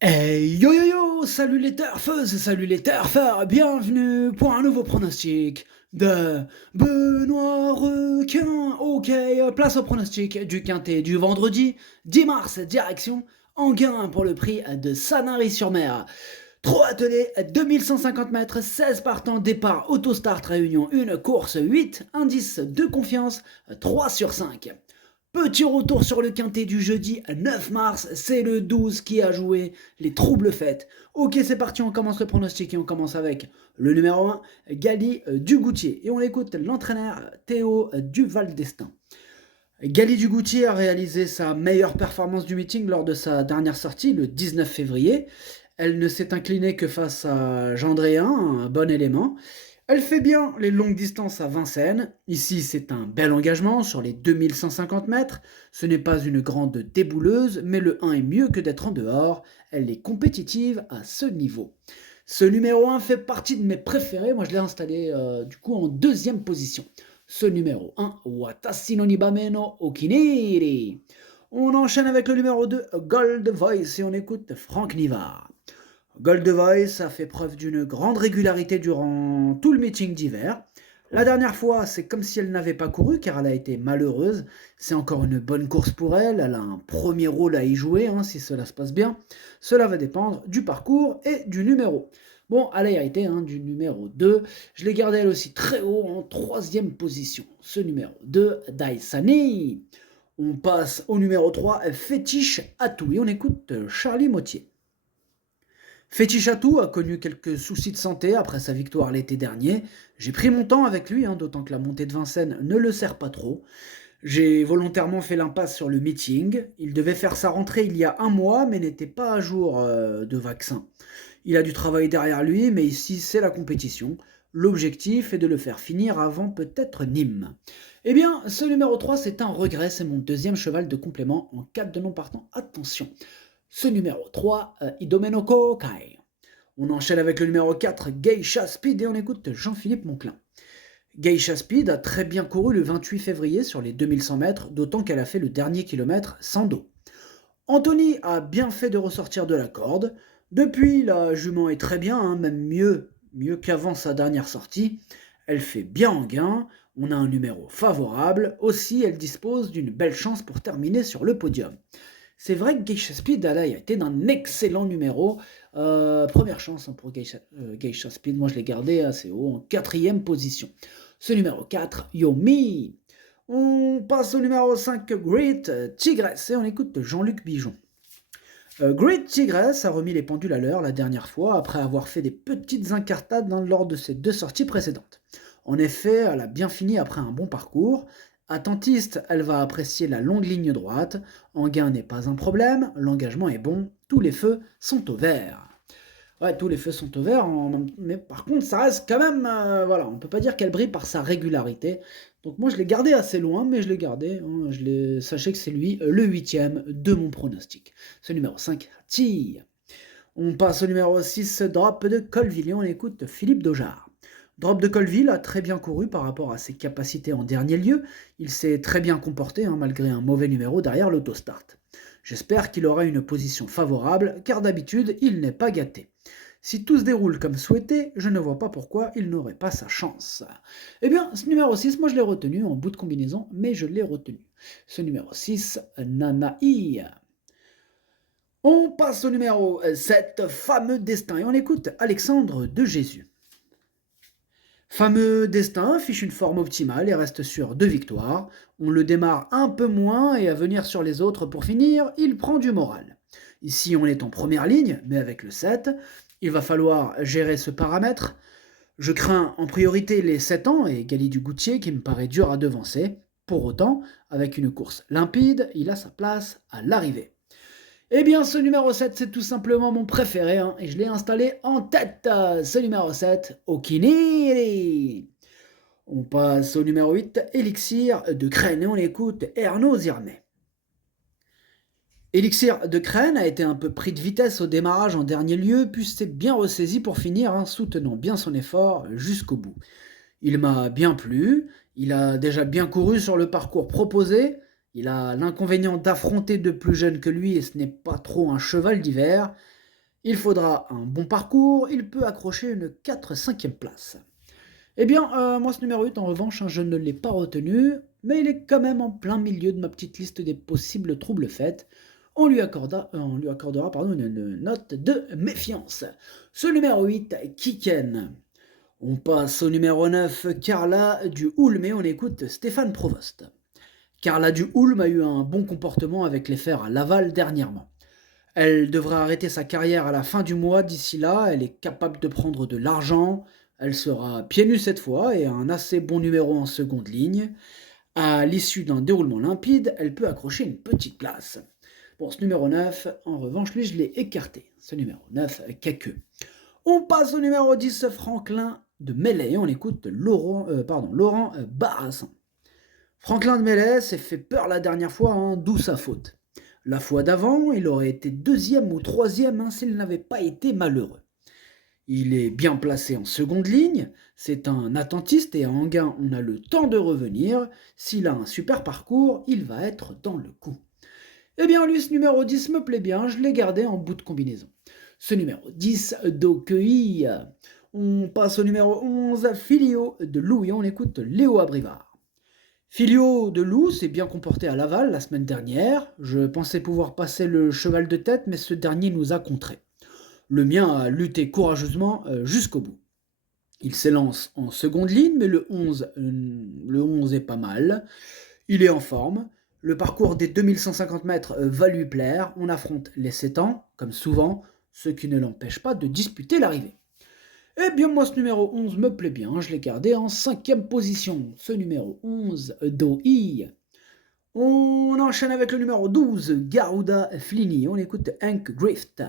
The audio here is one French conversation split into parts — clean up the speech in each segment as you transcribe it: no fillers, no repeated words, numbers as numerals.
Hey yo yo yo, salut les turfeuses, salut les turfeurs, bienvenue pour un nouveau pronostic de Benoît Requin. Ok, place au pronostic du quintet du vendredi 10 mars, direction Enghien pour le prix de Sanary-sur-Mer. 3 attelés, 2150 mètres, 16 partants, départ, autostart réunion, une course, 8, indice de confiance, 3 sur 5. Petit retour sur le quintet du jeudi 9 mars, c'est le 12 qui a joué les troubles fêtes. Ok, c'est parti, on commence le pronostic et on commence avec le numéro 1, Gali Dugoutier. Et on écoute l'entraîneur Théo Duval d'Estaing. Gali Dugoutier a réalisé sa meilleure performance du meeting lors de sa dernière sortie, le 19 février. Elle ne s'est inclinée que face à Gendréen, un bon élément. Elle fait bien les longues distances à Vincennes. Ici, c'est un bel engagement sur les 2150 mètres. Ce n'est pas une grande débouleuse, mais le 1 est mieux que d'être en dehors. Elle est compétitive à ce niveau. Ce numéro 1 fait partie de mes préférés. Moi, je l'ai installé du coup en deuxième position. Ce numéro 1, Watashi no Nibameno Okiniri. On enchaîne avec le numéro 2, Gold Voice, et on écoute Franck Nivard. Gold Voice a fait preuve d'une grande régularité durant tout le meeting d'hiver. La dernière fois, c'est comme si elle n'avait pas couru car elle a été malheureuse. C'est encore une bonne course pour elle. Elle a un premier rôle à y jouer si cela se passe bien. Cela va dépendre du parcours et du numéro. Bon, elle a été du numéro 2. Je l'ai gardée elle aussi très haut en troisième position. Ce numéro 2, Daisani. On passe au numéro 3, Fétiche Atou. Et on écoute Charlie Mottier. Fétichatou a connu quelques soucis de santé après sa victoire l'été dernier. J'ai pris mon temps avec lui, d'autant que la montée de Vincennes ne le sert pas trop. J'ai volontairement fait l'impasse sur le meeting. Il devait faire sa rentrée il y a un mois, mais n'était pas à jour de vaccin. Il a du travail derrière lui, mais ici c'est la compétition. L'objectif est de le faire finir avant peut-être Nîmes. Eh bien, ce numéro 3, c'est un regret, c'est mon deuxième cheval de complément en cas de non partant. Attention. Ce numéro 3, Idomenoko Kai. On enchaîne avec le numéro 4, Geisha Speed, et on écoute Jean-Philippe Monclin. Geisha Speed a très bien couru le 28 février sur les 2100 mètres, d'autant qu'elle a fait le dernier kilomètre sans dos. Anthony a bien fait de ressortir de la corde. Depuis, la jument est très bien, même mieux qu'avant sa dernière sortie. Elle fait bien en gain, on a un numéro favorable, aussi elle dispose d'une belle chance pour terminer sur le podium. C'est vrai que Geisha Speed a été d'un excellent numéro. Première chance pour Geisha Speed, moi je l'ai gardé assez haut, en quatrième position. Ce numéro 4, Yomi. On passe au numéro 5, Great Tigress, et on écoute Jean-Luc Bijon. Great Tigress a remis les pendules à l'heure la dernière fois après avoir fait des petites incartades lors de ses deux sorties précédentes. En effet, elle a bien fini après un bon parcours. Attentiste, elle va apprécier la longue ligne droite. Enghien n'est pas un problème, l'engagement est bon, tous les feux sont au vert. Ouais, tous les feux sont au vert, mais par contre, ça reste quand même... voilà, on peut pas dire qu'elle brille par sa régularité. Donc moi, je l'ai gardé assez loin, mais je l'ai gardé. Sachez que c'est lui, le huitième de mon pronostic. Ce numéro 5, tille. On passe au numéro 6, Drop de Colville, et on écoute Philippe Dojard. Drop de Colville a très bien couru par rapport à ses capacités en dernier lieu. Il s'est très bien comporté, malgré un mauvais numéro derrière l'autostart. J'espère qu'il aura une position favorable, car d'habitude, il n'est pas gâté. Si tout se déroule comme souhaité, je ne vois pas pourquoi il n'aurait pas sa chance. Eh bien, ce numéro 6, moi je l'ai retenu en bout de combinaison, mais je l'ai retenu. Ce numéro 6, Nanaï. On passe au numéro 7, Fameux Destin, et on écoute Alexandre de Jésus. Fameux Destin affiche une forme optimale et reste sur 2 victoires. On le démarre un peu moins et à venir sur les autres pour finir, il prend du moral. Ici, on est en première ligne, mais avec le 7, il va falloir gérer ce paramètre. Je crains en priorité les 7 ans et Gali Dugoutier qui me paraît dur à devancer. Pour autant, avec une course limpide, il a sa place à l'arrivée. Eh bien, ce numéro 7, c'est tout simplement mon préféré, et je l'ai installé en tête. Ce numéro 7, Okiniri. On passe au numéro 8, Elixir de Crène, et on écoute Ernaud Zirmet. Elixir de Crène a été un peu pris de vitesse au démarrage en dernier lieu, puis s'est bien ressaisi pour finir, soutenant bien son effort jusqu'au bout. Il m'a bien plu, il a déjà bien couru sur le parcours proposé, il a l'inconvénient d'affronter de plus jeunes que lui et ce n'est pas trop un cheval d'hiver. Il faudra un bon parcours, il peut accrocher une 4-5e place. Eh bien, moi ce numéro 8 en revanche, hein, je ne l'ai pas retenu, mais il est quand même en plein milieu de ma petite liste des possibles troubles faits. On lui accordera pardon, une note de méfiance. Ce numéro 8, Kiken. On passe au numéro 9, Carla du Hulme, et on écoute Stéphane Provost. Carla du Hulme a eu un bon comportement avec les fers à Laval dernièrement. Elle devrait arrêter sa carrière à la fin du mois. D'ici là, elle est capable de prendre de l'argent. Elle sera pieds nus cette fois et a un assez bon numéro en seconde ligne. À l'issue d'un déroulement limpide, elle peut accrocher une petite place. Bon, ce numéro 9, en revanche, lui, je l'ai écarté. Ce numéro 9, Quaqueux. On passe au numéro 10, Franklin de Mellet. On écoute Laurent Barassin. Franklin de Mellet s'est fait peur la dernière fois, hein, d'où sa faute. La fois d'avant, il aurait été 2e ou 3e, hein, s'il n'avait pas été malheureux. Il est bien placé en seconde ligne, c'est un attentiste et à Enghien on a le temps de revenir. S'il a un super parcours, il va être dans le coup. Eh bien lui, ce numéro 10 me plaît bien, je l'ai gardé en bout de combinaison. Ce numéro 10, d'Aucueil. On passe au numéro 11, Filio de Loup, et on écoute Léo Abrivard. Filio de Loup s'est bien comporté à Laval la semaine dernière. Je pensais pouvoir passer le cheval de tête, mais ce dernier nous a contrés. Le mien a lutté courageusement jusqu'au bout. Il s'élance en seconde ligne, mais le 11 est pas mal. Il est en forme. Le parcours des 2150 mètres va lui plaire. On affronte les 7 ans, comme souvent, ce qui ne l'empêche pas de disputer l'arrivée. Eh bien, moi, ce numéro 11 me plaît bien. Je l'ai gardé en 5e position. Ce numéro 11, Doi. On enchaîne avec le numéro 12, Garuda Flini. On écoute Hank Grift.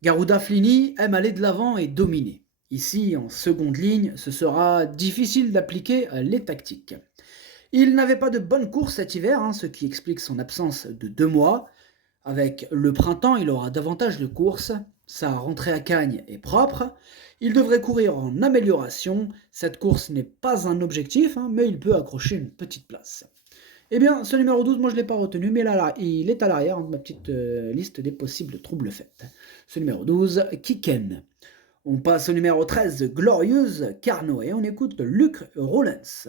Garuda Flini aime aller de l'avant et dominer. Ici, en seconde ligne, ce sera difficile d'appliquer les tactiques. Il n'avait pas de bonne course cet hiver, hein, ce qui explique son absence de 2 mois. Avec le printemps, il aura davantage de courses. Sa rentrée à Cagnes est propre. Il devrait courir en amélioration. Cette course n'est pas un objectif, hein, mais il peut accrocher une petite place. Eh bien, ce numéro 12, moi je ne l'ai pas retenu, mais là, il est à l'arrière de ma petite liste des possibles troubles faits. Ce numéro 12, Kiken. On passe au numéro 13, Glorieuse Carnoë, et on écoute Luc Rollens.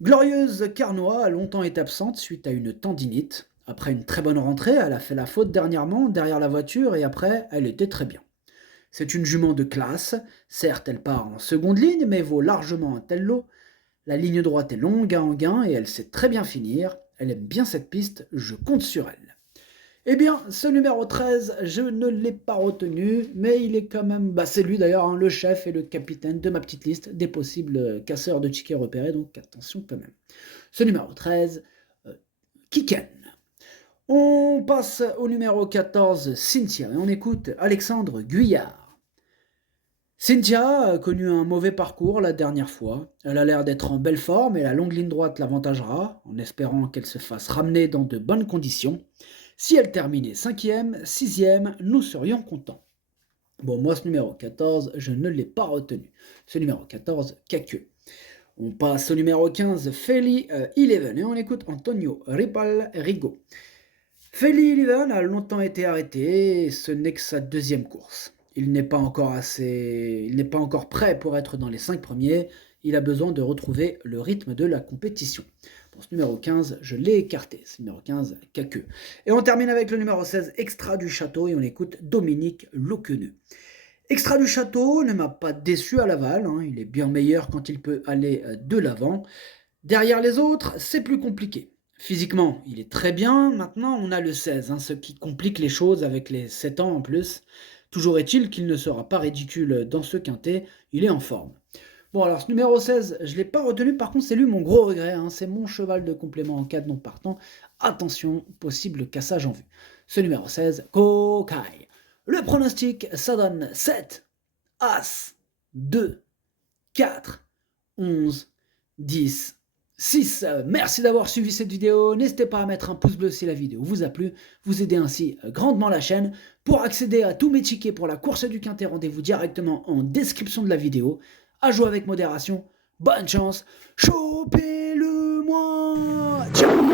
Glorieuse Carnoë a longtemps été absente suite à une tendinite. Après une très bonne rentrée, elle a fait la faute dernièrement derrière la voiture et après, elle était très bien. C'est une jument de classe. Certes, elle part en seconde ligne, mais vaut largement un tel lot. La ligne droite est longue à Enghien et elle sait très bien finir. Elle aime bien cette piste, je compte sur elle. Eh bien, ce numéro 13, je ne l'ai pas retenu, mais il est quand même... c'est lui d'ailleurs, hein, le chef et le capitaine de ma petite liste des possibles casseurs de tickets repérés, donc attention quand même. Ce numéro 13, Kiken. On passe au numéro 14, Cynthia, et on écoute Alexandre Guyard. Cynthia a connu un mauvais parcours la dernière fois. Elle a l'air d'être en belle forme et la longue ligne droite l'avantagera, en espérant qu'elle se fasse ramener dans de bonnes conditions. Si elle terminait 5e, 6e, nous serions contents. Bon, moi ce numéro 14, je ne l'ai pas retenu. Ce numéro 14, Quaqueux. On passe au numéro 15, Feli Eleven, et on écoute Antonio Ripal Rigo. Feli Eleven a longtemps été arrêté, et ce n'est que sa 2e course. Il n'est pas encore prêt pour être dans les 5 premiers. Il a besoin de retrouver le rythme de la compétition. Pour ce numéro 15, je l'ai écarté. Ce numéro 15, Quaqueux. Et on termine avec le numéro 16, Extra du Château, et on écoute Dominique Loqueneux. Extra du Château ne m'a pas déçu à Laval. Hein. Il est bien meilleur quand il peut aller de l'avant. Derrière les autres, c'est plus compliqué. Physiquement, il est très bien. Maintenant, on a le 16, hein, ce qui complique les choses avec les 7 ans en plus. Toujours est-il qu'il ne sera pas ridicule dans ce quintet, il est en forme. Bon, alors ce numéro 16, je ne l'ai pas retenu, par contre c'est lui mon gros regret, hein, c'est mon cheval de complément en cas de non partant. Attention, possible cassage en vue. Ce numéro 16, Kokai. Le pronostic, ça donne 7, As, 2, 4, 11, 10, 6. Merci d'avoir suivi cette vidéo. N'hésitez pas à mettre un pouce bleu si la vidéo vous a plu. Vous aidez ainsi grandement la chaîne. Pour accéder à tous mes tickets pour la course du quintet, rendez-vous directement en description de la vidéo. À jouer avec modération. Bonne chance. Chopez-le-moi. Ciao.